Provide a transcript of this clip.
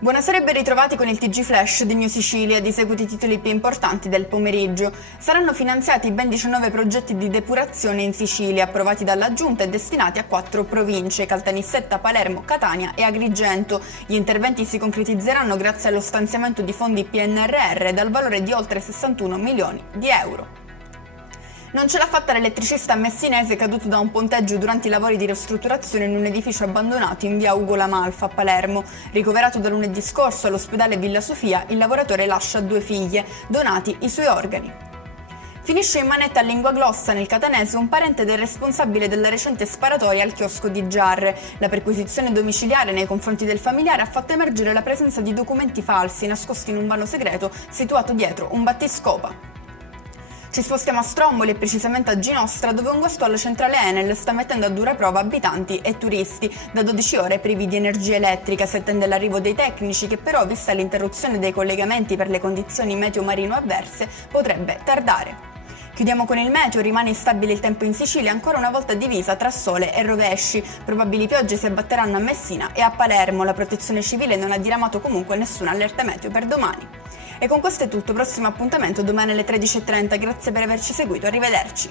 Buonasera e ben ritrovati con il TG Flash di New Sicilia. Di seguito i titoli più importanti del pomeriggio. Saranno finanziati ben 19 progetti di depurazione in Sicilia, approvati dalla Giunta e destinati a 4 province: Caltanissetta, Palermo, Catania e Agrigento. Gli interventi si concretizzeranno grazie allo stanziamento di fondi PNRR dal valore di oltre 61 milioni di euro. Non ce l'ha fatta l'elettricista messinese caduto da un ponteggio durante i lavori di ristrutturazione in un edificio abbandonato in via Ugo Lamalfa a Palermo. Ricoverato da lunedì scorso all'ospedale Villa Sofia, il lavoratore lascia 2 figlie, donati i suoi organi. Finisce in manetta a Linguaglossa, nel catanese, un parente del responsabile della recente sparatoria al chiosco di Giarre. La perquisizione domiciliare nei confronti del familiare ha fatto emergere la presenza di documenti falsi nascosti in un vano segreto situato dietro un battiscopa. Ci spostiamo a Stromboli e precisamente a Ginostra, dove un guasto alla centrale Enel sta mettendo a dura prova abitanti e turisti. Da 12 ore privi di energia elettrica, si attende l'arrivo dei tecnici che però, vista l'interruzione dei collegamenti per le condizioni meteo marino avverse, potrebbe tardare. Chiudiamo con il meteo. Rimane instabile il tempo in Sicilia, ancora una volta divisa tra sole e rovesci. Probabili piogge si abbatteranno a Messina e a Palermo. La protezione civile non ha diramato comunque nessuna allerta meteo per domani. E con questo è tutto, prossimo appuntamento domani alle 13:30, grazie per averci seguito, arrivederci.